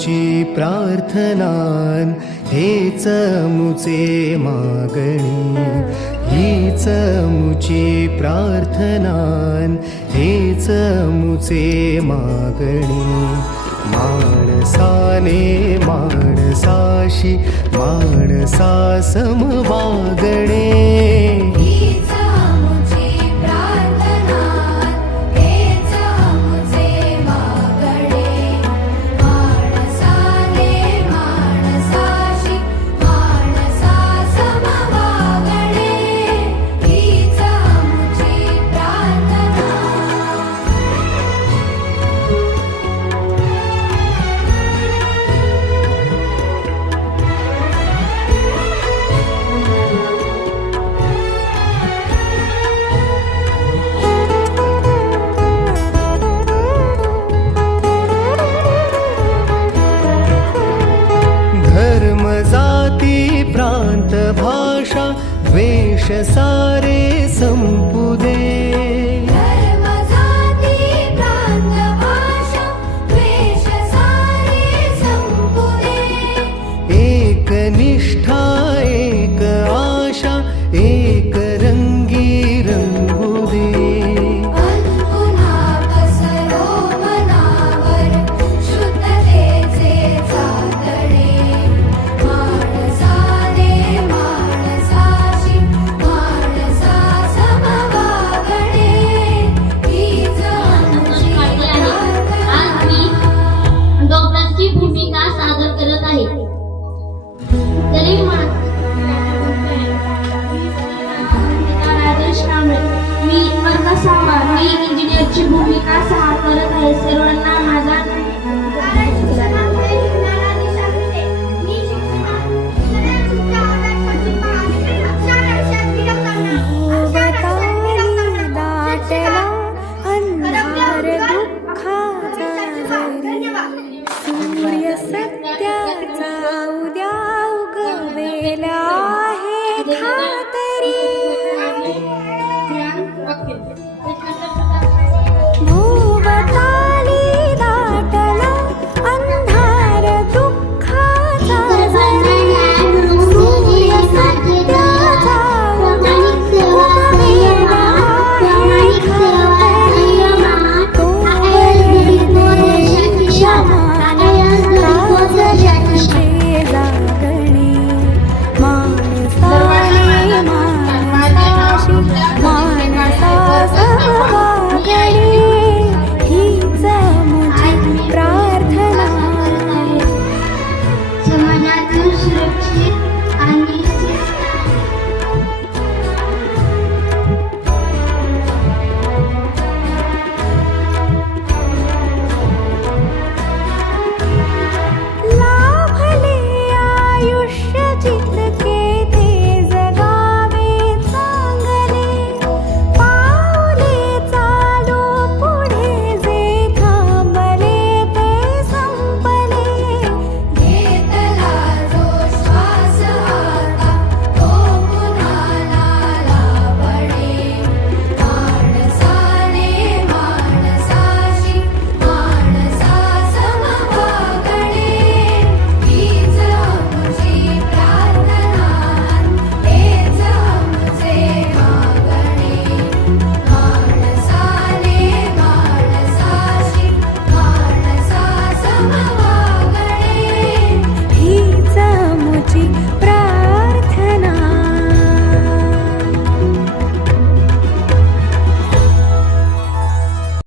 मुची प्रार्थनान हेच मुचे मागणी, हीच मुची प्रार्थनान हेच मुचे मागणी. माणसाने माणसाशी माणसा सम वागणे, प्रांत भाषा द्वेष सारे संपू दे. धर्म जाती प्रांत भाषा द्वेष सारे संपू दे. एक निष्ठा एक आशा एक रंगी रंगू दे. पुन्हा पसरो मनावर शुद्धतेचे चांदणे. भूमिका सादर करत आहे. राजेश कांबळे, मी वर्ग 6 मी इंजिनियरची भूमिका करत आहे. सर्वांना माझा सूर्य सत्याचा उद्या उगवेला आहे खात